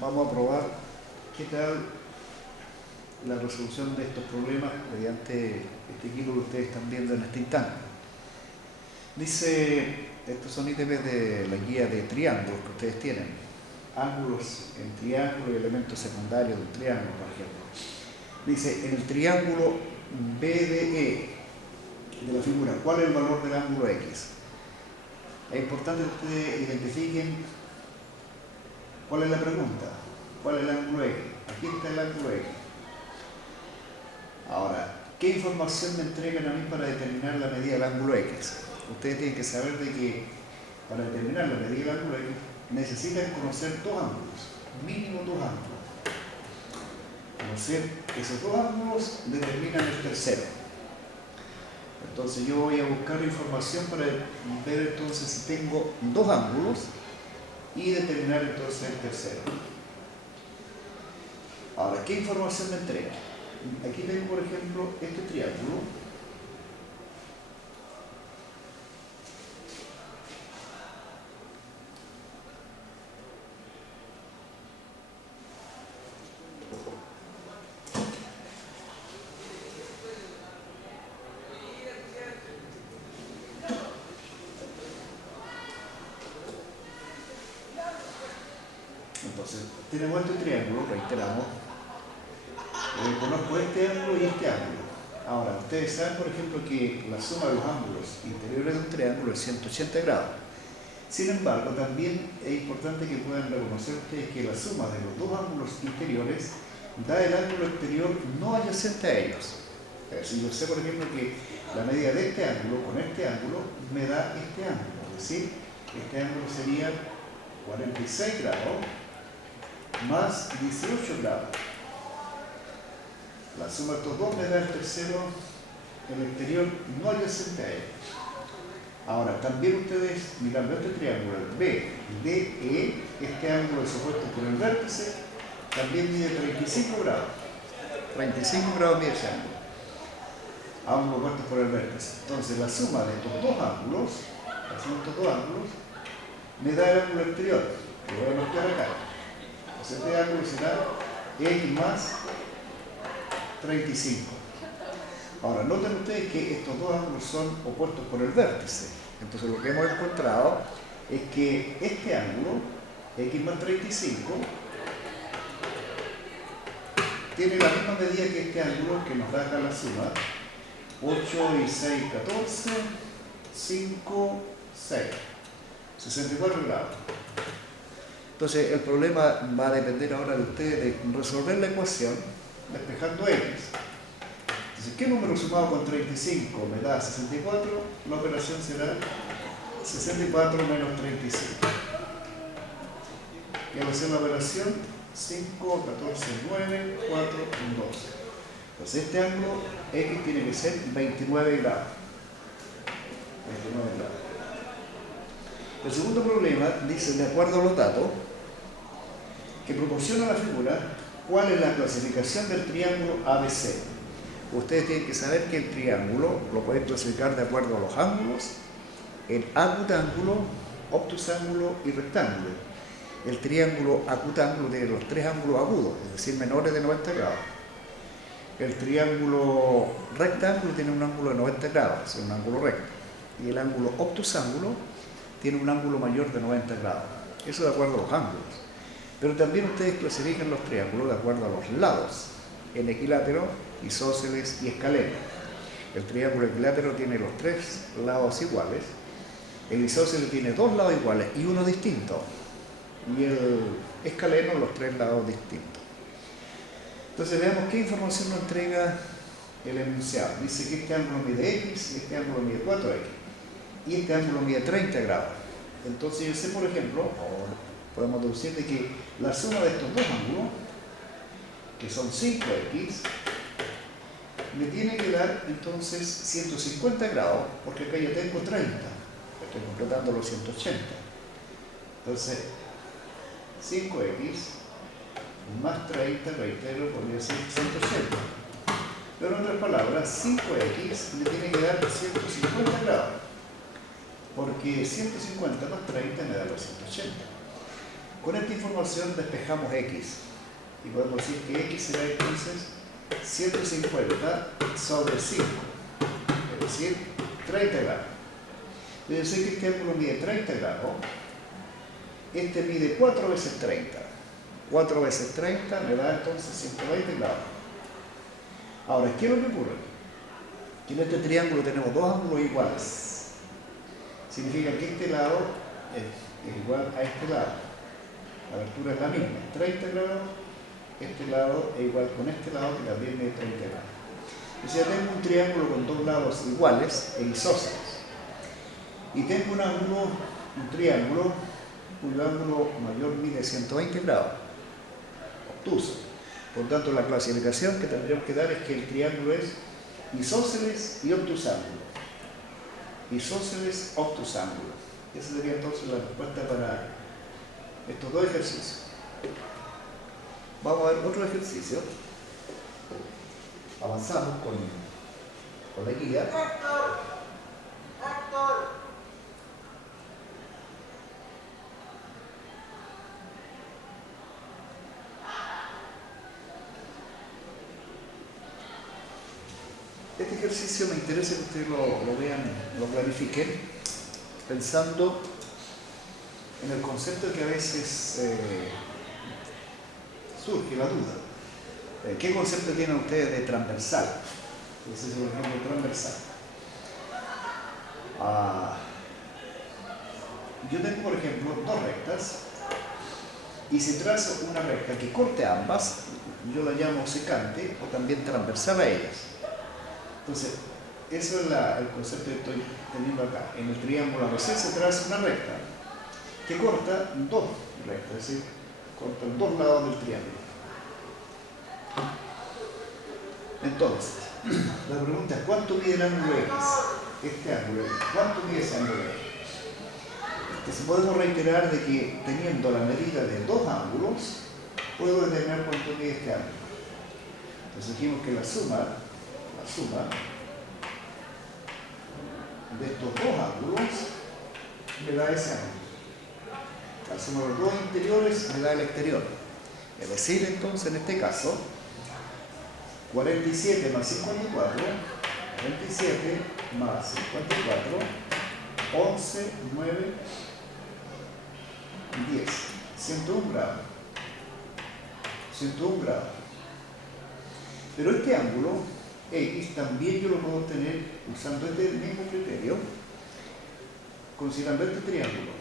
Vamos a probar qué tal la resolución de estos problemas mediante este equipo que ustedes están viendo en este instante. Dice, estos son ítems de la guía de triángulos que ustedes tienen. Ángulos en triángulo y elementos secundarios del triángulo, por ejemplo. Dice, en el triángulo BDE de la figura, ¿cuál es el valor del ángulo X? Es importante que ustedes identifiquen cuál es la pregunta, cuál es el ángulo X. Aquí está el ángulo X. Ahora, ¿qué información me entregan a mí para determinar la medida del ángulo X? Ustedes tienen que saber de que para determinar la medida del ángulo X necesitan conocer dos ángulos, mínimo dos ángulos. Conocer esos dos ángulos determinan el tercero. Entonces yo voy a buscar información para ver entonces si tengo dos ángulos y determinar entonces el tercero. Ahora, ¿qué información me entrega? Aquí tengo, por ejemplo, este triángulo. Entonces, tenemos este triángulo, reiteramos. Conozco este ángulo y este ángulo. Ahora, ustedes saben, por ejemplo, que la suma de los ángulos interiores de un triángulo es 180 grados. Sin embargo, también es importante que puedan reconocer ustedes que la suma de los dos ángulos interiores da el ángulo exterior no adyacente a ellos. Si yo sé, por ejemplo, que la medida de este ángulo con este ángulo me da este ángulo, es decir, este ángulo sería 46 grados más 18 grados. La suma de estos dos me da el tercero, el exterior no adyacente a él. Ahora, también ustedes, mirando este triángulo, el BDE, este ángulo es opuesto por el vértice, también mide 35 grados. 35 grados mide ese ángulo. Ángulo opuesto por el vértice. Entonces, la suma de estos dos ángulos, me da el ángulo exterior, que voy a marcar acá. Entonces, este ángulo será X más 35. Ahora, noten ustedes que estos dos ángulos son opuestos por el vértice. Entonces, lo que hemos encontrado es que este ángulo, X más 35, tiene la misma medida que este ángulo que nos da acá la suma. 8 y 6, 14, 5, 6. 64 grados. Entonces, el problema va a depender ahora de ustedes de resolver la ecuación despejando X. Entonces, ¿qué número sumado con 35 me da 64? La operación será 64 menos 35. ¿Qué va a ser la operación? 5, 14, 9, 4, 12. Entonces, este ángulo X tiene que ser 29 grados. 29 grados. El segundo problema dice, de acuerdo a los datos que proporciona la figura, ¿cuál es la clasificación del triángulo ABC? Ustedes tienen que saber que el triángulo lo pueden clasificar de acuerdo a los ángulos, en acutángulo, obtusángulo y rectángulo. El triángulo acutángulo tiene los tres ángulos agudos, es decir, menores de 90 grados. El triángulo rectángulo tiene un ángulo de 90 grados, es un ángulo recto. Y el ángulo obtusángulo tiene un ángulo mayor de 90 grados. Eso de acuerdo a los ángulos. Pero también ustedes clasifican los triángulos de acuerdo a los lados, en equilátero, isósceles y escaleno. El triángulo equilátero tiene los tres lados iguales, el isósceles tiene dos lados iguales y uno distinto, y el escaleno los tres lados distintos. Entonces veamos qué información nos entrega el enunciado. Dice que este ángulo mide X, este ángulo mide 4X, y este ángulo mide 30 grados. Entonces yo sé, por ejemplo, podemos deducir de que la suma de estos dos ángulos, que son 5X, me tiene que dar entonces 150 grados, porque acá ya tengo 30, estoy completando los 180. Entonces, 5X más 30, reitero, podría ser 180. Pero en otras palabras, 5X me tiene que dar 150 grados, porque 150 más 30 me da los 180. Con esta información despejamos x y podemos decir que x será entonces 150 sobre 5, es decir, 30 grados. Yo sé que este ángulo mide 30 grados, este mide 4 veces 30. 4 veces 30 me da entonces 120 grados. Ahora, ¿qué es lo que ocurre? Que en este triángulo tenemos dos ángulos iguales. Significa que este lado es igual a este lado. La abertura es la misma, 30 grados. Este lado es igual con este lado, que también mide 30 grados. O sea, tengo un triángulo con dos lados iguales e isósceles. Y tengo un triángulo cuyo ángulo mayor mide 120 grados, obtuso. Por tanto, la clasificación que tendríamos que dar es que el triángulo es isósceles y obtusángulo. Isósceles, obtusángulo. Esa sería entonces la respuesta para estos dos ejercicios. Vamos a ver otro ejercicio. Avanzamos con la guía. Este ejercicio me interesa que ustedes lo vean, lo planifiquen, pensando en el concepto que a veces surge la duda. ¿Qué concepto tienen ustedes de transversal? Ese es el ejemplo transversal. Yo tengo, por ejemplo, dos rectas, y si trazo una recta que corte ambas, yo la llamo secante o también transversal a ellas. Entonces, eso es el concepto que estoy teniendo acá. En el triángulo ABC se traza una recta que corta dos rectas, es decir, corta dos lados del triángulo. Entonces, la pregunta es: ¿cuánto mide el ángulo X? Este ángulo X. ¿Cuánto mide ese ángulo X? Entonces podemos reiterar de que teniendo la medida de dos ángulos, puedo determinar cuánto mide este ángulo. Entonces dijimos que la suma de estos dos ángulos me da ese ángulo. La suma de los dos interiores me da el exterior. Es decir, entonces, en este caso, 47 más 54, 47 más 54, 11, 9, 10, 101 grados. 101 grados. Pero este ángulo X también yo lo puedo obtener usando este mismo criterio, considerando este triángulo.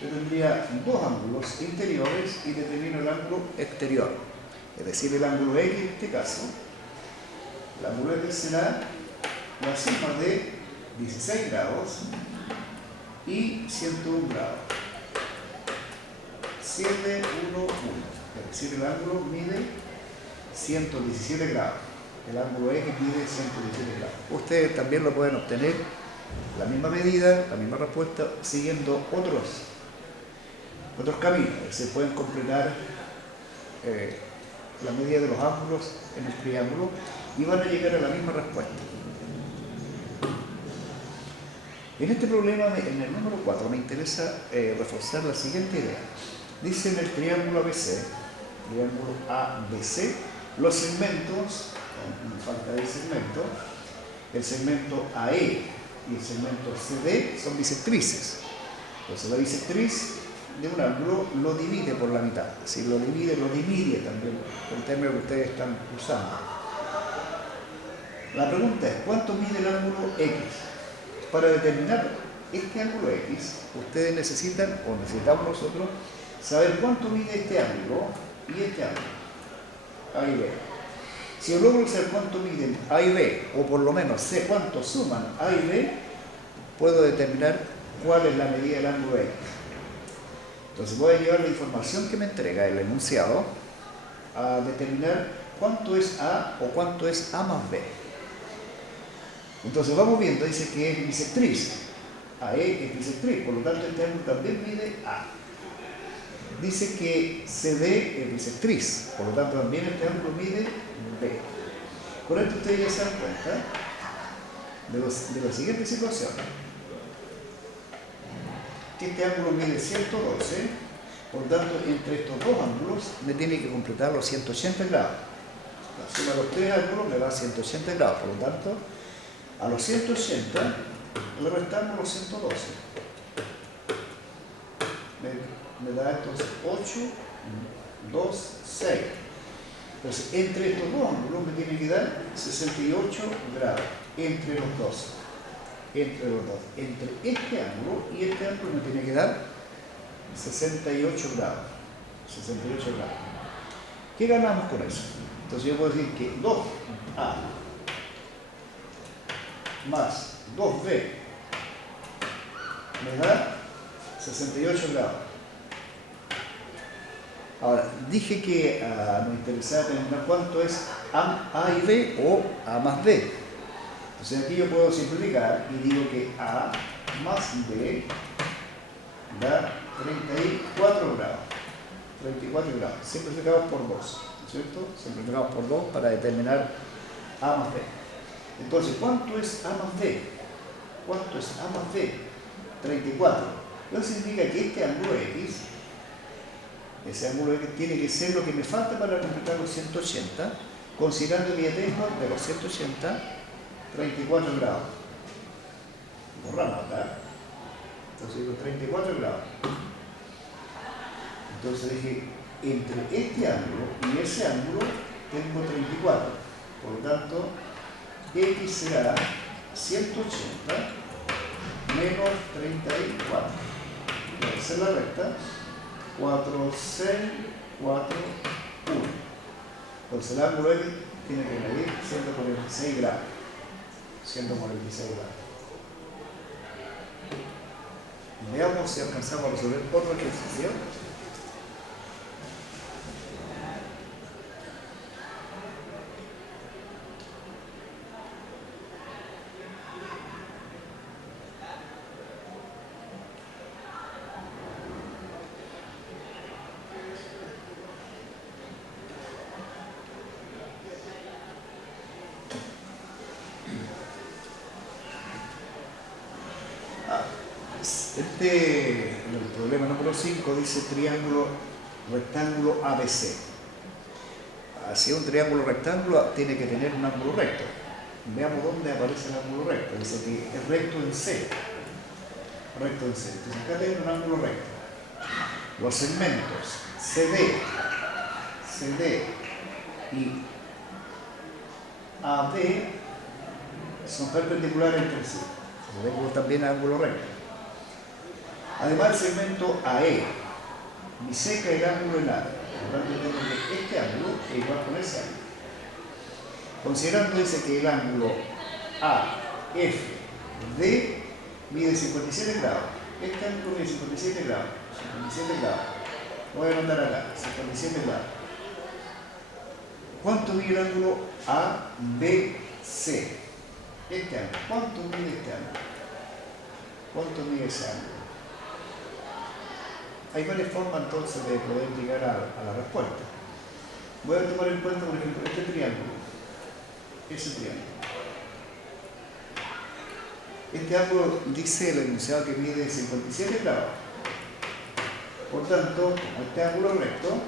Yo tendría dos ángulos interiores y determino el ángulo exterior, es decir, el ángulo X en este caso. El ángulo X será la suma de 16 grados y 101 grados. 7, 1, 1. Es decir, el ángulo mide 117 grados. El ángulo X mide 117 grados. Ustedes también lo pueden obtener, la misma medida, la misma respuesta, siguiendo otros caminos. Se pueden completar la medida de los ángulos en el triángulo y van a llegar a la misma respuesta. En este problema, en el número 4, me interesa reforzar la siguiente idea. Dice en el triángulo ABC, los segmentos, me falta el segmento AE y el segmento CD son bisectrices. Entonces la bisectriz de un ángulo lo divide por la mitad. Si lo divide también, el término que ustedes están usando. La pregunta es: ¿cuánto mide el ángulo X? Para determinar este ángulo X, ustedes necesitan, o necesitamos nosotros, saber cuánto mide este ángulo y este ángulo, A y B. Si yo logro saber cuánto miden A y B, o por lo menos sé cuánto suman A y B, puedo determinar cuál es la medida del ángulo X. Entonces voy a llevar la información que me entrega el enunciado a determinar cuánto es A o cuánto es A más B. Entonces vamos viendo, dice que es bisectriz. AE es bisectriz, por lo tanto este ángulo también mide A. Dice que CD es bisectriz, por lo tanto también este ángulo mide B. Con esto ustedes ya se dan cuenta de la siguiente situación. que este ángulo mide 112, por tanto, entre estos dos ángulos me tiene que completar los 180 grados. La suma de los tres ángulos me da 180 grados, por lo tanto, a los 180 le restamos los 112. Me da entonces 8, 2, 6. Entonces, entre estos dos ángulos me tiene que dar 68 grados, entre los dos. Entre los dos. Entre este ángulo y este ángulo me tiene que dar 68 grados. 68 grados. ¿Qué ganamos con eso? Entonces yo puedo decir que 2A más 2B me da 68 grados. Ahora, dije que nos interesaba determinar cuánto es A y B o A más B. Entonces aquí yo puedo simplificar y digo que A más B da 34 grados. 34 grados, simplificados por 2, ¿no es cierto? Simplificados por 2 para determinar A más B. Entonces, ¿cuánto es A más B? ¿Cuánto es A más B? 34. Eso significa que este ángulo X, ese ángulo X tiene que ser lo que me falta para completar los 180, considerando que ya tengo de los 180, 34 grados. Borramos acá. Entonces digo 34 grados. Entonces dije, entre este ángulo y ese ángulo tengo 34. Por lo tanto, X será 180 menos 34. Esa es la recta. 4, 6, 4, 1. Entonces el ángulo X tiene que medir 146 grados. 146 grados. Veamos si alcanzamos a resolver otro ejercicio. El problema número 5 dice triángulo rectángulo ABC. Si es un triángulo rectángulo, tiene que tener un ángulo recto. Veamos dónde aparece el ángulo recto. Dice que es recto en C. Recto en C. Entonces acá tengo un ángulo recto. Los segmentos CD y AB son perpendiculares entre sí. Tengo también ángulo recto. Además, el segmento AE biseca el ángulo en A. Por lo tanto, tengo que este ángulo es igual con ese ángulo. Considerando ese que el ángulo AFD mide 57 grados. Este ángulo mide 57 grados. 57 grados. Lo voy a anotar acá. 57 grados. ¿Cuánto mide el ángulo ABC? Este ángulo. ¿Cuánto mide este ángulo? ¿Cuánto mide ese ángulo? Hay varias formas entonces de poder llegar a la respuesta. Voy a tomar en cuenta, por ejemplo, este triángulo. Ese triángulo. Este ángulo dice el enunciado que mide 57 grados. Por tanto, como este ángulo es recto,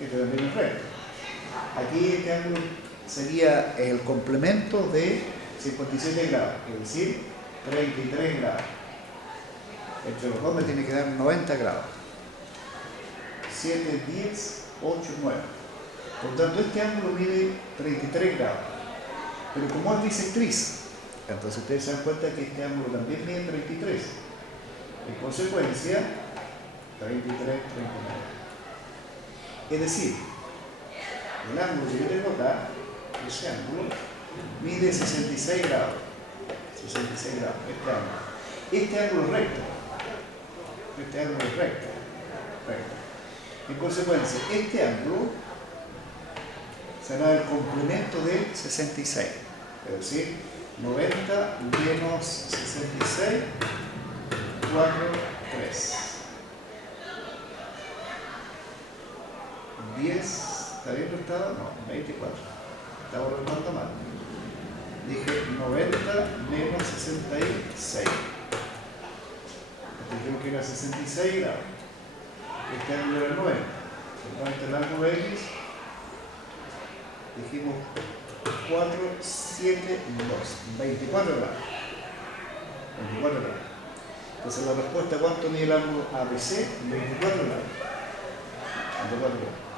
este también es recto. Aquí este ángulo sería el complemento de 57 grados, es decir, 33 grados. Entre los dos me tiene que dar 90 grados. 7, 10, 8, 9. Por tanto, este ángulo mide 33 grados. Pero como es bisectriz, entonces ustedes se dan cuenta que este ángulo también mide 33. En consecuencia, 33, 39. Es decir, el ángulo que yo tengo acá, ese ángulo, mide 66 grados. 66 grados, este ángulo. Este ángulo es recto. Este ángulo es recto. En consecuencia, este ángulo será el complemento de 66. Es decir, 90 menos 66, 4, 3. 10, ¿está bien restado? No, 24. Estaba restando mal. Dije 90 menos 66. Creo que era era 66 grados. Este ángulo era 9. Por tanto, el ángulo X, dijimos 4, 7, 2, 24 grados. 24 grados. Entonces la respuesta, ¿cuánto mide el ángulo ABC? 24 grados. 24 grados.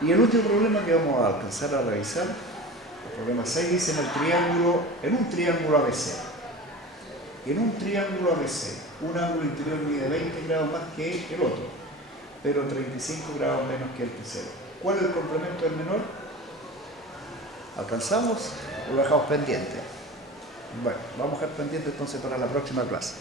Y el último problema que vamos a alcanzar a revisar, el problema 6, dice en un triángulo ABC. En un triángulo ABC, un ángulo interior mide 20 grados más que el otro, pero 35 grados menos que el tercero. ¿Cuál es el complemento del menor? ¿Alcanzamos o lo dejamos pendiente? Bueno, vamos a dejar pendiente entonces para la próxima clase.